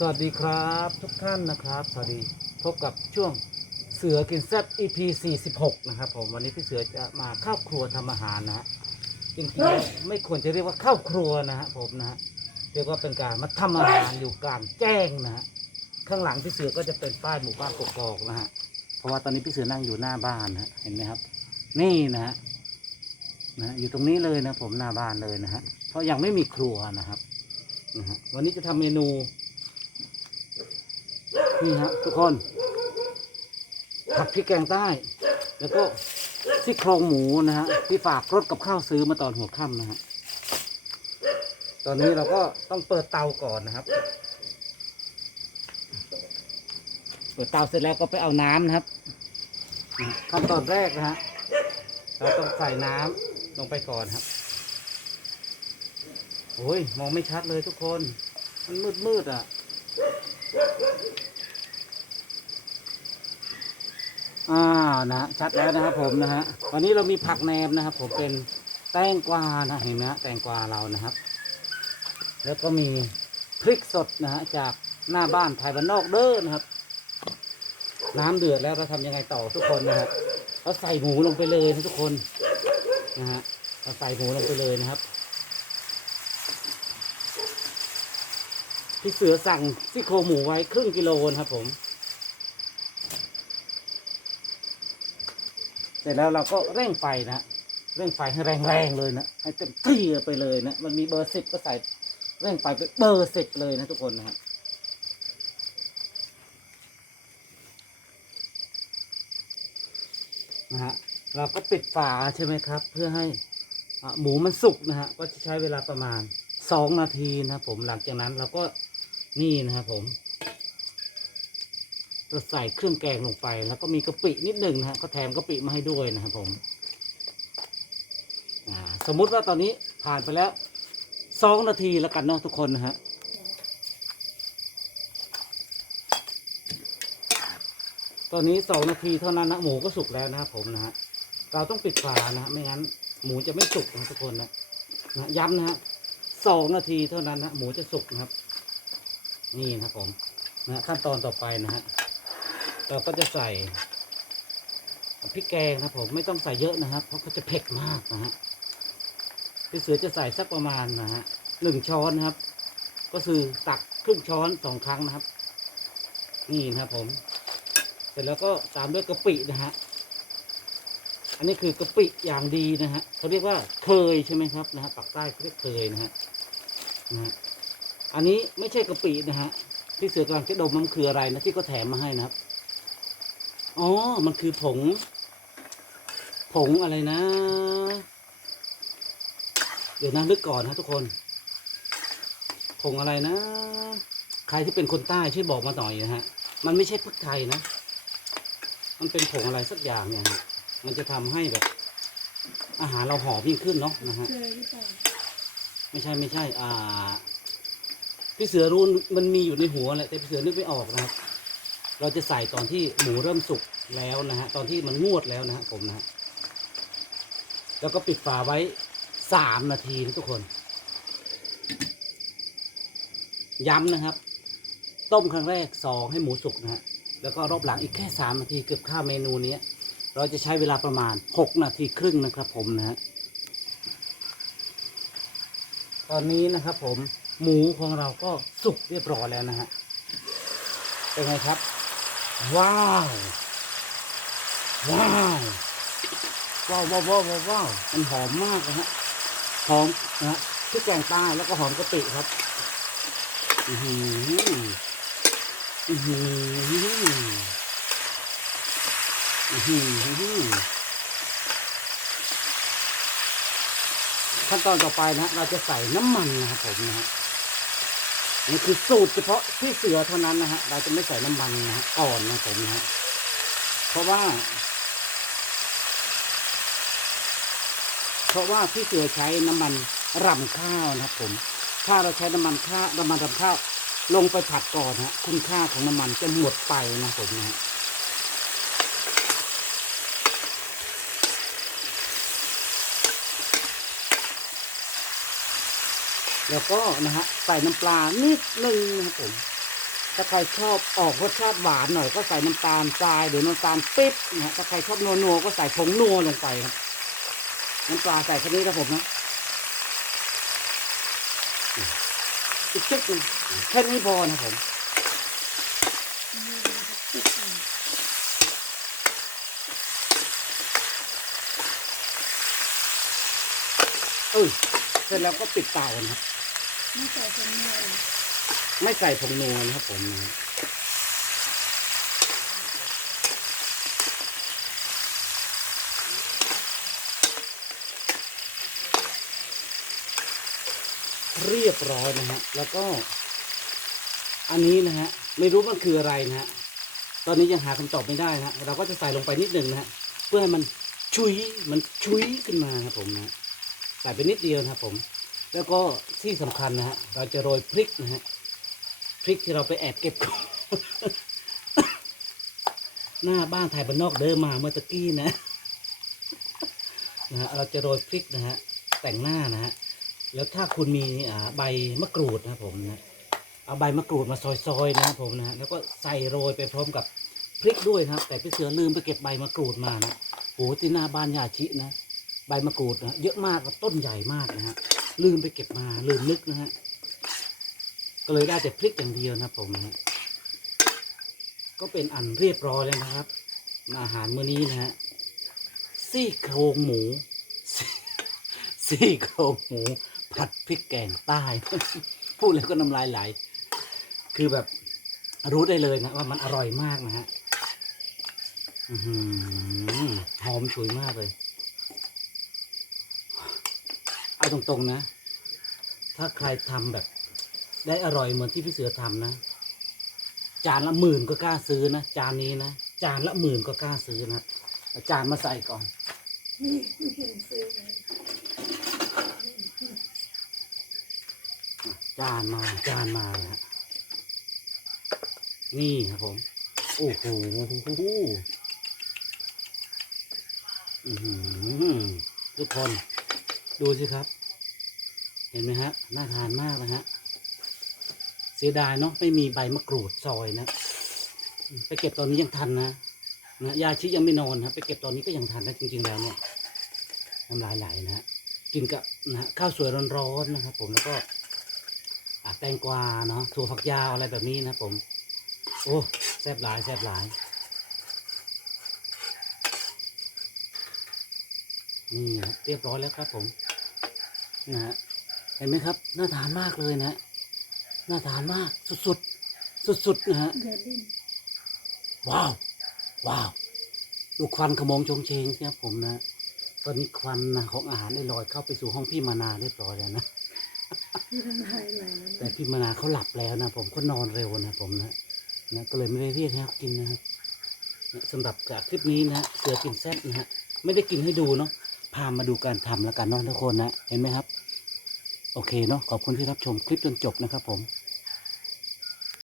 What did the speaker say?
สวัสดีครับทุกท่านนะครับสวัสดีพบกับช่วงเสือกินแซ่บ EP 46 นะครับผมวันนี้พี่เสือจะมาเข้าครัวทำอาหารนะฮะจริงๆไม่ควรจะเรียกว่าเข้าครัวนะฮะผมนะฮะเรียกว่าเป็นการมาทำอาหารอยู่กลางแจ้งนะฮะข้างหลังพี่เสือก็จะเป็นป้ายหมู่บ้านกกอกนะฮะเพราะว่าตอนนี้พี่เสือนั่งอยู่หน้าบ้านนะฮะเห็นไหมครับ นี่นะฮะนะฮะอยู่ตรงนี้เลยนะผมหน้าบ้านเลยนะฮะเพราะยังไม่มีครัวนะครับนะฮะวันนี้จะทำเมนู นี่ฮะทุกคน ผัดพริกแกงใต้ แล้วก็ซี่โครงหมูนะฮะที่ฝากรถกับข้าวซื้อมาตอนหัวค่ำนะฮะตอนนี้เราก็ต้องเปิดเตาก่อนนะครับ เปิดเตาเสร็จแล้วก็ไปเอาน้ำนะครับขั้นตอนแรกนะฮะเราต้องใส่น้ำลงไปก่อนครับโอ้ยมองไม่ชัดเลยทุกคน มันมืดมืดอะ อ่า นะฮะชัดแล้วนะครับผมนะฮะวันนี้เรามีผักแหนมนะครับ ผมเป็นแตงกวานะเห็นไหมฮะแตงกวาเรานะครับ แล้วก็มีพริกสดนะฮะจากหน้าบ้านไทยบ้านนอกเด้อนะครับ น้ำเดือดแล้วเราทำยังไงต่อทุกคนนะฮะเราใส่หมูลงไปเลยนะทุกคนนะฮะเราใส่หมูลงไปเลยนะครับ พี่เสือสั่งซี่โครงหมูไว้ครึ่งกิโลนะครับผม สร็จแล้วเราก็เร่งไฟนะเร่งไฟให้แรงๆเลยนะให้เต็มที่ไปเลยนะมันมีเบอร์สิบก็ใส่เร่งไฟไปเบอร์สิบเลยนะทุกคนนะฮะนะฮะเราก็ปิดฝาใช่ไหมครับ เพื่อให้หมูมันสุกนะฮะก็จะใช้เวลาประมาณสองนาทีนะผมหลังจากนั้นเราก็นี่นะครับผม เราใส่เครื่องแกงลงไป แล้วก็มีกะปินิดหนึ่งนะฮะก็แถมกะปิมาให้ด้วยนะครับผมสมมุติว่าตอนนี้ผ่านไปแล้วสองนาทีแล้วกันเนาะทุกคนนะฮะตอนนี้สองนาทีเท่านั้นนะหมูก็สุกแล้วนะครับผมนะฮะเราต้องปิดฝานะฮะไม่งั้น หมูจะไม่สุกนะทุกคนนะนะย้ำนะฮะสองนาทีเท่านั้นนะหมูจะสุกนะครับ นี่นะครับผมนะขั้นตอนต่อไปนะฮะ เราก็จะใส่พริกแกงนะครับผมไม่ต้องใส่เยอะนะครับ เพราะเขาจะเผ็ดมากนะฮะพี่เสือจะใส่สักประมาณนะฮะหนึ่งช้อนนะครับ ก็คือตักครึ่งช้อนสองครั้งนะครับ นี่นะครับผม เสร็จแล้วก็ตามด้วยกะปินะฮะอันนี้คือกะปิอย่างดีนะฮะเขาเรียกว่าเคยใช่ไหมครับนะฮะปากใต้เขาเรียกเคยนะฮะนะฮะอันนี้ไม่ใช่กะปินะฮะพี่เสือกำลังจะดมมันคืออะไรนะที่ก็แถมมาให้นะครับ อ๋อ มันคือผง ผงอะไรนะ เดี๋ยวนะนึกก่อนนะทุกคน ผงอะไรนะ ใครที่เป็นคนใต้ช่วยบอกมาหน่อยนะฮะ มันไม่ใช่พริกไทยนะ มันเป็นผงอะไรสักอย่างเนี่ยมันจะทำให้แบบ อาหารเราหอมยิ่งขึ้นเนาะนะฮะไม่ใช่ไม่ใช่ อ่า พี่เสือรู้มันมีอยู่ในหัวแหละแต่พี่เสือนึกไม่ออกนะครับ เราจะใส่ตอนที่หมูเริ่มสุกแล้วนะฮะตอนที่มันงวดแล้วนะฮะผมนะฮะแล้วก็ปิดฝาไว้สามนาทีนะทุกคน ย้ำนะครับ ต้มครั้งแรกสองให้หมูสุกนะฮะแล้วก็รอบหลังอีกแค่สามนาทีเกือบข้าวเมนูนี้เราจะใช้เวลาประมาณหกนาทีครึ่งนะครับผมนะฮะตอนนี้นะครับผมหมูของเราก็สุกเรียบร้อยแล้วนะฮะเป็นไงครับ ว้าว ว้าว ว้าวว้าวว้าวว้าววาวมันหอมมากนะฮะ หอมนะฮะพริกแกงใต้แล้วก็หอมกะปิครับ อือหืออือหืออือหือขั้นตอนต่อไปนะฮะเราจะใส่น้ำมันนะครับผมนะฮะ นี่คือสูตรเฉพาะที่เสือเท่านั้นนะฮะ เราจะไม่ใส่น้ำมันนะฮะก่อนนะผมนะฮะ เพราะว่า เพราะว่าพี่เสือใช้น้ำมันรำข้าวนะครับผม ถ้าเราใช้น้ำมันข้าวน้ำมันรำข้าวลงไปผัดก่อนฮะ คุณค่าของน้ำมันจะหมดไปนะผมนะฮะ แล้วก็นะฮะใส่น้ำปลานิดนึงนะครับผมถ้าใครชอบออกรสชาติหวานหน่อยก็ใส่น้ำตาลทรายหรือน้ำตาลปิ๊บนะฮะถ้าใครชอบนัวนัวๆก็ใส่ผงนัวลงไปครับน้ำปลาใส่แค่นี้ครับผมนะอีกชุดนึงแค่นี้พอนะผมเออเสร็จแล้วก็ปิดเตานะครับ ไม่ใส่ผงนัวเหรอไม่ใส่ผงนัวนะครับผมนะเรียบร้อยนะฮะ แล้วก็ อันนี้นะฮะ ไม่รู้มันคืออะไรนะฮะ ตอนนี้ยังหาคำตอบไม่ได้นะฮะเราก็จะใส่ลงไปนิดหนึ่งนะฮะ เพื่อให้มันชุย มันชุยขึ้นมาครับผมนะ ใส่ไปนิดเดียวนะครับผม แล้วก็ที่สำคัญนะฮะเราจะโรยพริกนะฮะพริกที่เราไปแอบเก็บหน้าบ้านไทยบ้านนอกเดิมมาเมื่อตะกี้นะนะฮะเราจะโรยพริกนะฮะแต่งหน้านะฮะแล้วถ้าคุณมีอ่าใบมะกรูดนะผมนะเอาใบมะกรูดมาซอยๆนะผมนะฮะแล้วก็ใส่โรยไปพร้อมกับพริกด้วยนะครับ แต่พี่เสือลืมไปเก็บใบมะกรูดมานะโอ้ที่หน้าบ้านยาชินะใบมะกรูดนะเยอะมากต้นใหญ่มากนะฮะ ลืมไปเก็บมาลืมนึกนะฮะ ก็เลยได้แต่พริกอย่างเดียวนะผมนะก็เป็นอันเรียบร้อยแล้วนะครับ อาหารมื้อนี้นะฮะซี่โครงหมู ซี่โครงหมูผัดพริกแกงใต้ พูดแล้วก็น้ำลายไหล คือแบบรู้ได้เลยนะว่ามันอร่อยมากนะฮะหอหอมฉุยมากเลย เอาตรงๆนะ ถ้าใครทำแบบ ได้อร่อยเหมือนที่พี่เสือทำนะ จานละหมื่นก็กล้าซื้อนะ จานนี้นะ จานละหมื่นก็กล้าซื้อนะอาจานมาใส่ก่อนนี่เห็นซื้อไหมจานมาจานมาฮะนี่ครับผม โอ้โหอือหือทุกคน ดูสิครับ ห็นไหมฮะน่าทานมากนะฮะเสียดายเนาะไม่มีใบมะกรูดซอยนะไปเก็บตอนนี้ยังทันนะนะยาชิยังไม่นอนนะไปเก็บตอนนี้ก็ยังทันนะจริงๆแล้วเนี่ยน้ำลายไหลนะฮะกินกับนะข้าวสวยร้อนๆนะครับผมแล้วก็แตงกวาเนาะถั่วฝักยาวอะไรแบบนี้นะผม โอ้แซ่บหลายแซ่บหลายนี่ครับเรียบร้อยแล้วครับผมนะฮะ เห็นไหมครับ น่าทานมากเลยนะน่าทานมาก สุดๆ สุดๆนะฮะเดือดดิ้นว้าว ว้าวดูควันขโมงชงเชงสิครับผมนะ ตอนนี้ควันนะของอาหารได้ลอยเข้าไปสู่ห้องพี่มานาเรียบร้อยแล้วนะที่น้ำลายไหลแล้วแต่นะพี่มานาเขาหลับแล้วนะผมก็นอนเร็วนะผมนะนะก็เลยไม่ได้เรียกให้เขากินนะครับนะสำหรับจากคลิปนี้นะเสือกินแซ่บนะฮะไม่ได้กินให้ดูเนาะพามาดูการทำแล้วกันเนาะทุกคนนะเห็นไหมครับ โอเคเนาะขอบคุณที่รับชมคลิปจนจบนะครับผม